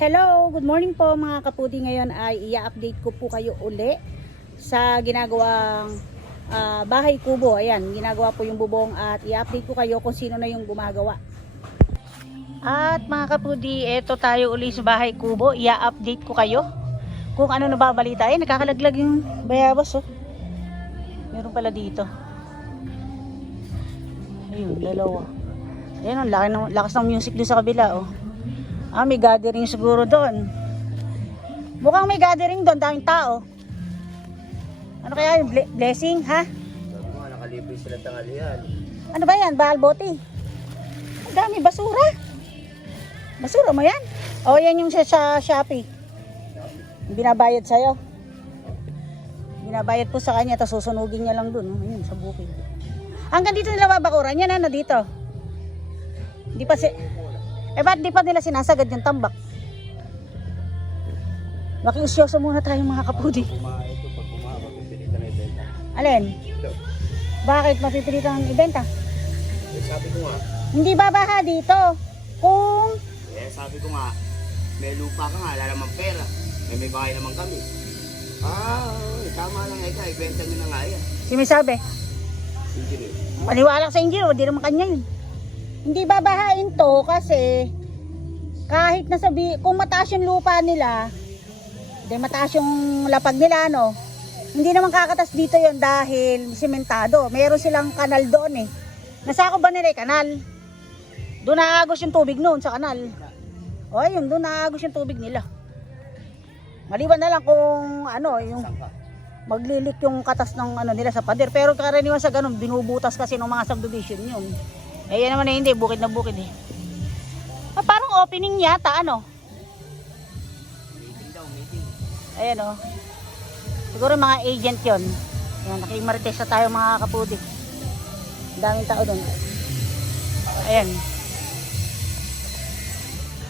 Hello, good morning po mga kapudi. Ngayon ay i-update ko po kayo uli sa ginagawang bahay kubo. Ayan, ginagawa po yung bubong at i-update ko kayo kung sino na yung gumagawa. At mga kapudi, eto tayo uli sa bahay kubo. I-update ko kayo kung ano nababalita. Ay, nakakalaglag yung bayabas, oh. Meron pala dito. Ayun, dalawa. Ayun, ang lakas ng music doon sa kabila, oh. May gathering siguro doon. Mukhang may gathering doon, daming tao. Ano kaya yung blessing, ha? Sabi mo, nakalibre sila tanghalian. Ano ba yan? Bahal bote. Ang dami basura. Basura mo yan? O, yan yung sa Shopee. Yung binabayad sa'yo. Binabayad po sa kanya, tapos susunugin niya lang doon. Ayun, sa bukid. Hanggang dito nila babakuran. Yan, ano, dito. Hindi pa si... ba't di pa nila sinasagad yung tambak? Makiusyoso muna tayo mga kapudi. Pag bumaha, mapipilitan na ibenta. Alin? Ito. Bakit mapipilitan ang ibenta? Sabi ko nga, Hindi babaha dito. Kung... sabi ko nga, may lupa ka nga, wala namang pera. May bahay naman kami. Tama lang ikaw, ibenta nyo na nga yan. Si may sabi? Sige. Maniwala sa inyo, hindi naman kanya yun. Hindi babahain to kasi kahit kung mataas yung lupa nila, hindi mataas yung lapag nila, no? Hindi naman kakatas dito yon dahil simentado. Meron silang kanal doon, eh. Nasako ba nila yung kanal? Doon naagos yung tubig noon sa kanal. O, yung doon naagos yung tubig nila. Maliban na lang kung ano, yung maglilik yung katas ng ano nila sa pader. Pero karaniwan sa ganun, binubutas kasi ng mga subdivision yun. Eh, yan naman na hindi, bukid na bukid, eh. Parang opening yata, ano? Meeting daw, meeting. Ayan, oh. Siguro mga agent yon. Ayan, nakimarites na tayo mga kapudi. Ang daming tao doon. Ayan.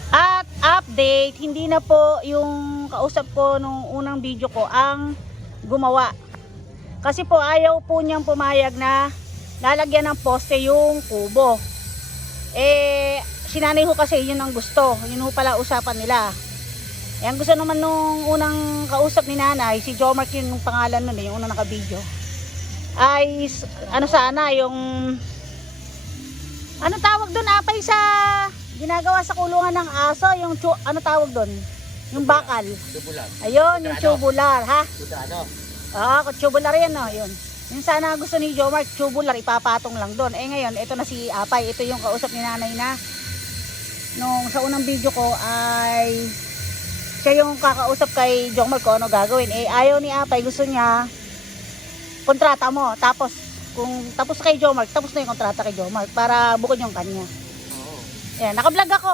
At update, hindi na po yung kausap ko nung unang video ko ang gumawa. Kasi po ayaw po niyang pumayag na lalagyan ng poste yung kubo. Sinanay ho kasi yun ang gusto. Yun ho pala usapan nila. Ang gusto naman nung unang kausap ni nanay, si Jomark yun yung pangalan nun, yung unang naka-video. Ay, ano sana, yung... Ano tawag doon, apay sa... Ginagawa sa kulungan ng aso, yung... Ano tawag doon? Yung bakal. Tubular. Ayun, yung tubular, ha? Tutrado. Tubular yan, no? Yun. Yung sana gusto ni Jomark, tubular, ipapatong lang doon. Ngayon, ito na si Apay. Ito yung kausap ni nanay na nung sa unang video ko ay siya yung kakausap kay Jomark ko ano gagawin. Ayaw ni Apay, gusto niya kontrata mo. Tapos, kung tapos kay Jomark, tapos na yung kontrata kay Jomark para bukod yung kanya. Oo. Yan, naka-vlog ako.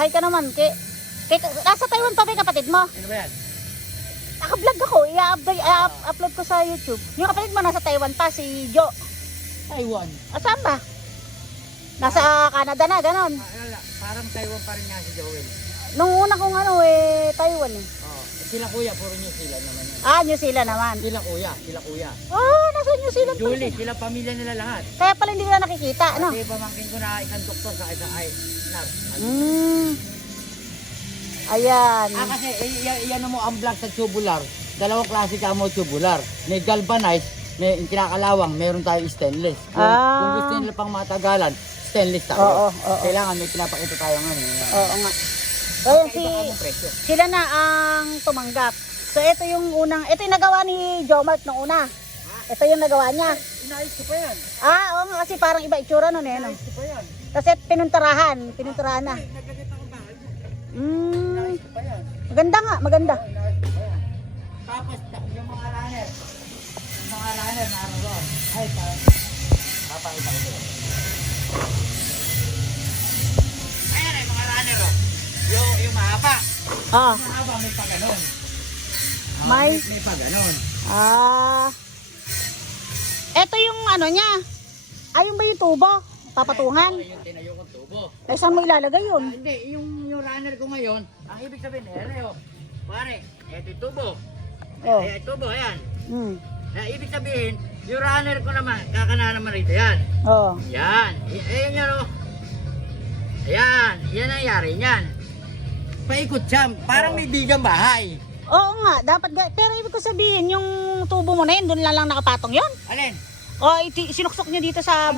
Hi ka naman. Nasa Taiwan pa ba yung kapatid mo? Ano ba yan? Naka-vlog ako. I-upload ko sa YouTube. Yung kapatid mo nasa Taiwan pa, si Jo. Taiwan. Saan ba? Nasa Canada na, ganon. Parang Taiwan pa rin nga si Joel. Nung una kong Taiwan, eh. Oh, sila kuya, puro New Zealand naman yan. New Zealand naman. Sila kuya. Nasa New Zealand pa Julie, sila. sila pamilya nila lahat. Kaya pala hindi nila nakikita, ano? Kasi pamangkin ko na isang doktor sa isang nurse. Ayan. Kasi yan mo ang black sa tubular. Dalawang klase ka mo tubular. May galvanized, may kinakalawang, meron tayong stainless. Kung gusto nila pang matagalan, stainless tayo. Oo. Kailangan may pinapakita tayo ngayon. Oo nga. Kaya Presyo. sila na ang tumanggap. So ito yung ito yung nagawa ni Jomark nung una. Ito yung nagawa niya. Inayos ko pa yan. Oo nga, kasi parang iba itsura nun, eh. No? Inayos ko pa yan. Kasi pinunturahan na. Naglagay pa akong bahay. Mm, Inayos ko pa yan. maganda nga, maganda. Inayos ko pa yan. Tapos yung mga runner naroon doon. Ay, papakita ko sila. Ayan ay mga runner oh. Yung mahaba. Yung mahaba may pa ganon. May pa ganon. Ito yung ano niya. Ayun ba yung tubo? Papatungan? Yung tinayo kong tubo. Saan mo ilalagay yun? Hindi, yung runner ko ngayon, ang ibig sabihin, oh. Pare, eto yung tubo. Oh. Ayan, tubo, ayan. Ibig sabihin, yung runner ko naman, kakana naman rito, yan. Oh. Yan, ayan yan, oh. Ayan, yan ang yari niyan. paikot siya. Parang may bigang bahay. Oo nga, dapat pero ibig ko sabihin, yung tubo mo na yun, doon lang nakapatong yun. Alin? O, sinuksok nyo dito sa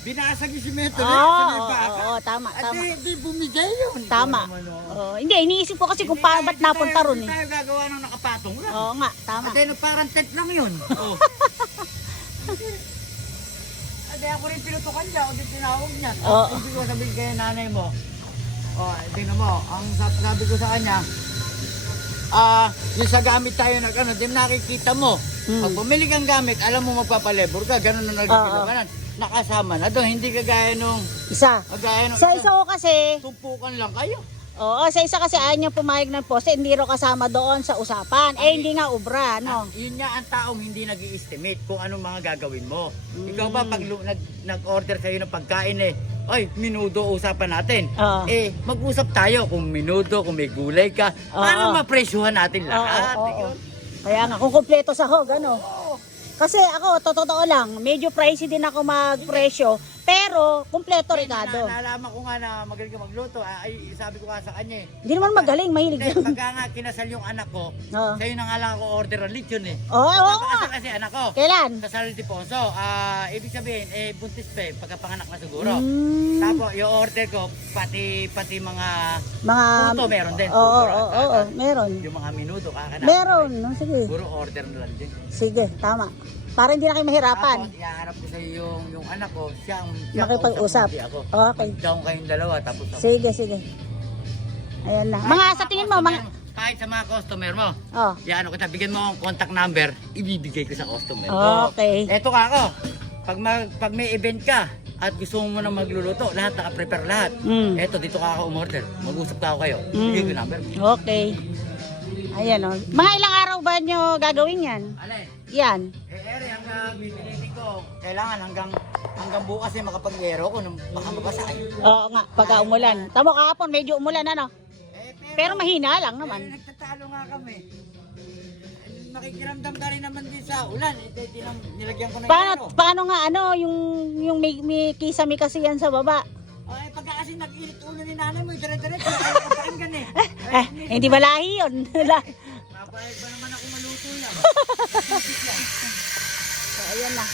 Binasag yung simento Oo, na sa may baka. oo, tama, At tama. di bumigay yun. Tama. Ikaw naman, oh. Oo, hindi, iniisip ko kasi kung ba't napunta ron Hindi eh. tayo gagawa ng nakapatong lang. Oo nga, tama. At parang tent lang yun. Oh. Ate ako rin pinutukan niya o di tinawag niya. Oo. Hindi ko sabihin kay nanay mo. Oh, tingnan mo, ang sabi ko sa kanya, yung sa gamit tayo di nakikita mo. Pag bumili kang gamit, alam mo magpapalebor ka, ganun na nagkikita ka na. Nakasama na doon, hindi kagaya nung Isa. Sa isa ko kasi, tumpukan lang kayo. oo, sa isa kasi ayaw niya pumayag ng poste, hindi ro kasama doon sa usapan. Hindi nga ubra, no? Yun nga ang taong hindi nag-i-estimate kung anong mga gagawin mo. Ikaw ba pag nag-order sa'yo ng pagkain ay, minudo usapan natin. Oo. Mag-usap tayo kung minudo, kung may gulay ka, para mapresyuhan natin lahat. Oo. Kaya nga, kung kumpleto sa hog, ano? Kasi ako, totoo lang, medyo pricey din ako magpresyo, pero kumpleto Ricardo. Nalaman ko nga na magaling ka magluto, ay sabi ko nga sa kanya Hindi naman magaling, mahilig Hindi, lang. pagka nga kinasal yung anak ko, Oo. sa'yo na nga lang ako order ng lechon Oo, oo nga. Napakasal kasi anak ko. Kailan? Sa San Ildefonso, ibig sabihin, buntis pa pagkapanganak na siguro. Mm, Tapos yung order ko, pati mga mga... puto meron din. Oo, meron. Yung mga minuto, kakanap. Meron, no? Sige. Puro order na lang din. Sige, tama. Para hindi na kayo mahirapan. Tapos, iaharap ko sa'yo yung anak ko, siyang Makipag-usap. kausap, hindi ako. Okay. Mag-down kayong dalawa, tapos ako. Sige. Ayan na. Mga sa tingin mo, mga... Kahit sa mga customer mo, Oh, yan, kita, bigyan mo ang contact number, ibibigay ko sa customer. okay. Eto ka ako, pag may event ka, at gusto mo na magluluto, lahat naka-prepare lahat. Eto, dito ka ako umorder. Mag-usap ka ako kayo. Bigay ko yung number. Okay. Ayan o. Mga ilang araw ba nyo gagawin yan? Alay, Yan. ere, hanggang pipilitin ko, kailangan hanggang bukas makapag-ero ko nung baka mabasay. Oo nga, pagka umulan. Tamo kahapon, medyo umulan ano. Pero mahina lang naman. Nagtatalo nga kami. Nakikiramdam ka rin naman din sa ulan. Nilagyan ko na Paano nga ano, yung may kisame kasi yan sa baba. Ay, pagka kasi nag-init ulo ni nanay mo, dire-diretso, ayaw ko pakinggan Hindi malahi yun. Napayag ba naman ako maluto yan? So, ayan na.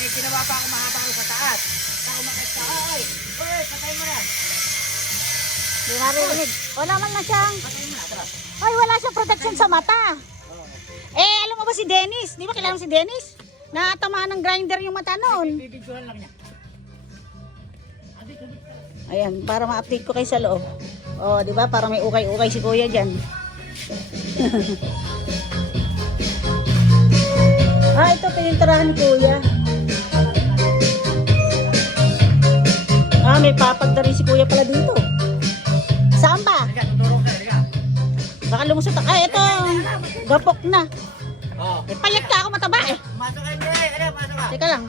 May ginawa pa ako mahaba ko sa taas. Ako makita, oy, patay mo na. Hindi marinig. Wala man na siyang... Patay mo na, tara. Ay, wala siyang protection sa mata. Alam mo ba si Dennis? Di ba kailangan si Dennis? Natamaan ng grinder yung mata noon. Bibidyohan lang niya. Ayan, para ma-update ko kayo sa loob. Oh, di ba? Para may ukay-ukay si Kuya diyan. Ito pininturahan ni Kuya. May papag na rin si Kuya pala dito. Saan ba? Halika, tuturo ka, halika. Baka lumusot. Ito. Gapok na. Oh. Payat ka ako mataba eh. Masok ka, hindi. Halika, masok ka. Teka lang.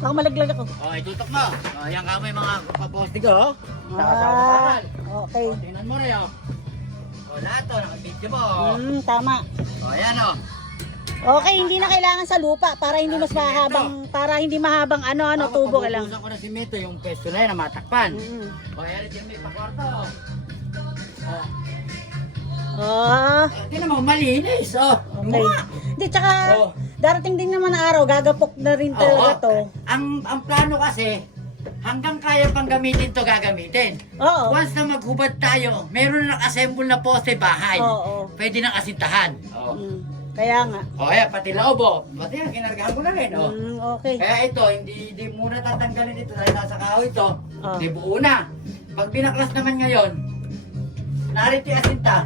Baka malaglag ako. Itutok mo. Yan ka may mga paposti ko, Okay. Tingnan mo rin, lahat to, nakabidyo mo. Tama. Ayan, Okay, hindi na kailangan sa lupa para hindi mas mahabang, tubo kailangan. Pag-ubusan ko na simento, yung pesto na yan, na matakpan. Ayan, ito yung may pakwarto. Tingnan mo, malinis, Okay. Hindi, tsaka darating din naman na araw, gagapok na rin talaga to. Ang plano kasi, hanggang kaya pang gamitin to gagamitin. Oo. Once na maghubad tayo, meron na naka-assemble na poste bahay. Oo. Pwede nang asintahan. Kaya nga. Ayan, pati loob, pati yan, kinargahan ko na rin, Okay. Kaya ito, hindi muna tatanggalin ito dahil nasa kahoy ito. Hindi buo na. Pag binaklas naman ngayon, narito yung asinta,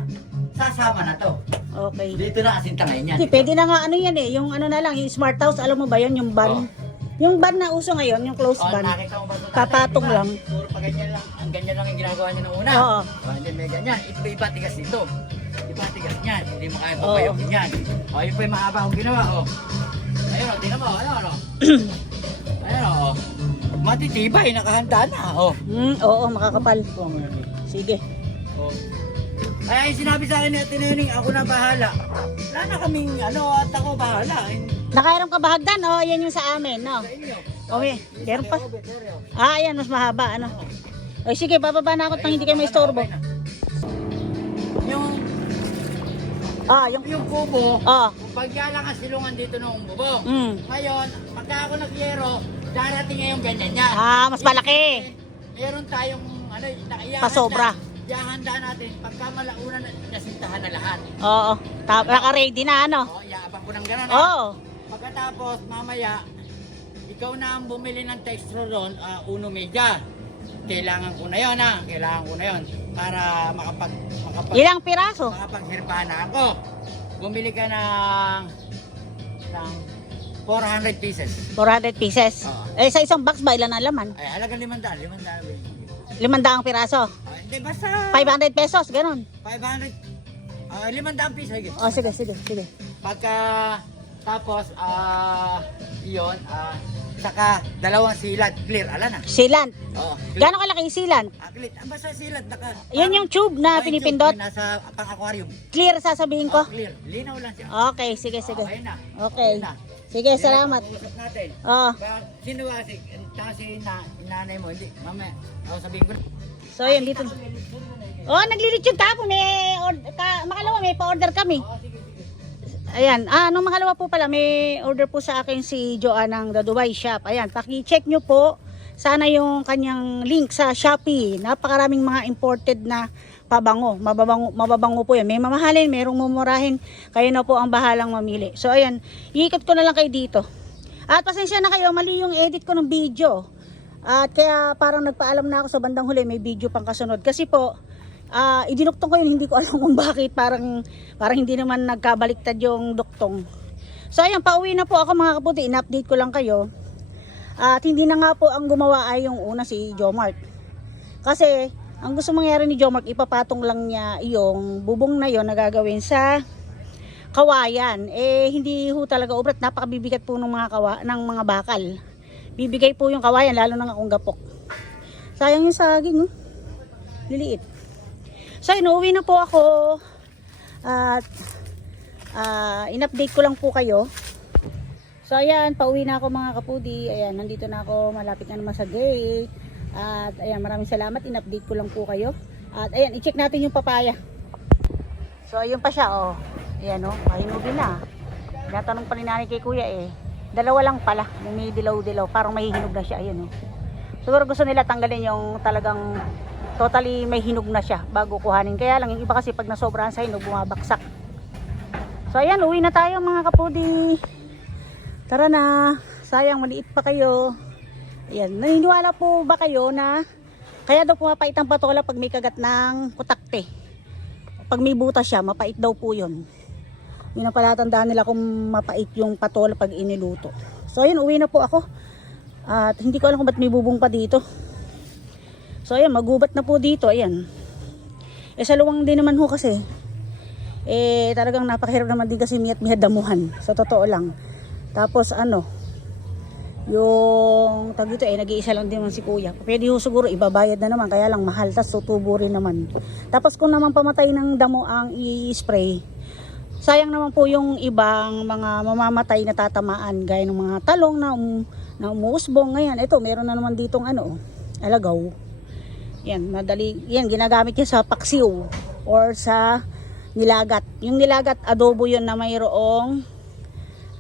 sasama na to. Okay. Dito na asinta ngayon yan. Hindi, pwede na nga yan yung na lang, yung smart house, alam mo ba yan, yung van? Yung van na uso ngayon, yung closed van. Nakita mo ba ito? Papatong Diba? lang. Puro pa ganyan lang. Ang ganyan lang yung ginagawa niya nung una. Oo. Hindi may ganyan. Iba tigas dito. Iba tigas niyan. Hindi mo kaya papayokin yan. Yun pa yung mahaba akong ginawa. Ayun, tingnan mo. Ayun, matitibay, nakahanda na. Oo, makakapal. Sige. Kaya yung sinabi sa akin ni Ate Nening, ako na bahala. Wala na kaming at ako bahala. Nakairam ka ba hagdan? Yan yung sa amin, no? Sa inyo. O, may, meron pa. Beteryo. Ayan, mas mahaba, ano. O, sige, bababa na ako pang hindi kayo may istorbo. Yung Yung, kubo, ah, pagya lang ang silungan dito ng bubong. mm. Ngayon, pagka ako nag-yero, darating ngayon ganyan yan. Mas malaki. Meron tayong ano, Pasobra. Ihahanda natin pagka malauna na nasintahan na lahat. Oo, naka-ready na, ano. Oo, iabang ko ng gano'n. Oo. Pagkatapos, mamaya, ikaw na ang bumili ng texture doon, uno media. Kailangan ko na yun, Kailangan ko na yun. Para Ilang piraso? makapaghirpahan na ako. Bumili ka ng 400 pieces. 400 pieces. Oo. Eh, sa isang box ba, ilan ang laman? Ay, halagang 500. 500 piraso. Hindi, basta 500 pesos, ganun. 500. 500 piso. Sige. O, sige, sige, sige. Pagka, tapos, yun, saka dalawang silat, clear, ala na. Sealant. Oo. Gano'ng kalaki yung sealant? Clear. Basta silat, Yan yung tube na pinipindot. Nasa pang-aquarium. Clear sasabihin ko? Clear. Linaw lang siya. Okay, sige, sige. Okay na. Okay. Okay na. Sige, salamat. Usap natin. Oo. Sino kasi nanay mo, hindi. Mamaya, ako sabihin ko. So, yun, dito. Oh, naglilit yung tapon. Makalawa, may pa-order kami. Ayan, nung makalawa po pala, may order po sa akin si Joanne ng The Dubai Shop. Ayan, paki-check nyo po sana yung kanyang link sa Shopee. Napakaraming mga imported na pabango. Mababango po yan. May mamahalin, merong mumurahin. Kayo na po ang bahalang mamili. So, ayan, iikot ko na lang kayo dito. At pasensya na kayo, mali yung edit ko ng video. At kaya parang nagpaalam na ako sa bandang huli, may video pang kasunod. Kasi po, idinuktong ko yun, hindi ko alam kung bakit. Parang hindi naman nagkabaliktad yung duktong. So ayan, pauwi na po ako mga kaputi. In-update ko lang kayo. At hindi na nga po ang gumawa ay yung una si Jomart. Kasi ang gusto mangyari ni Jomart, ipapatong lang niya yung bubong na yon na gagawin sa kawayan. Hindi ho talaga ubrat. Napakabibigat po ng mga bakal. Bibigay po yung kawayan, lalo na akong gapok. Sayang yung saging, liliit. So, inuwi na po ako. At in-update ko lang po kayo. So, ayan, pauwi na ako mga kapudi. Ayan, nandito na ako, malapit na naman sa gate. At ayan, maraming salamat. In-update ko lang po kayo. At ayan, i-check natin yung papaya. So, ayun pa siya, oh. Ayan, oh, mahinubi na. Natanong pa ni nanay kay kuya, dalawa lang pala, may dilaw-dilaw, parang may hinog na siya, ayun, oh. Siguro gusto nila tanggalin yung talagang totally may hinog na siya bago kuhanin. Kaya lang yung iba kasi pag nasobrahan sa hinog, bumabaksak. So ayan, uwi na tayo mga kapudi. Tara na, sayang maliit pa kayo. Ayan, naniniwala po ba kayo na kaya daw pumapait ang patola pag may kagat ng kutakte? Pag may butas siya, mapait daw po yun. Yun ang palatandaan nila kung mapait yung patola pag iniluto. So ayun, uwi na po ako. At hindi ko alam kung ba't may bubong pa dito. So ayan, magubat na po dito. Ayan. Sa luwang din naman ho kasi. Talagang napakahirap naman din kasi miyat damuhan. Sa totoo lang. Tapos yung tag dito nag-iisa lang din naman si kuya. Pwede ho siguro ibabayad na naman. Kaya lang mahal. Tas tutubo rin naman. Tapos kung naman pamatay ng damo ang i-spray, sayang naman po yung ibang mga mamamatay na tatamaan gaya ng mga talong na umuusbong. Ngayon, ito meron na naman ditong alagaw. Yan, madali. Yan, ginagamit niya sa paksiw or sa nilagat. Yung nilagat, adobo yun na mayroong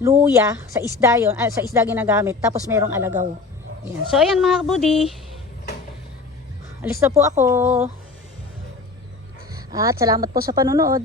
luya sa isda yun. Sa isda ginagamit. Tapos mayroong alagaw. Yan. So, ayan mga kabudi. Alis na po ako. At salamat po sa panonood.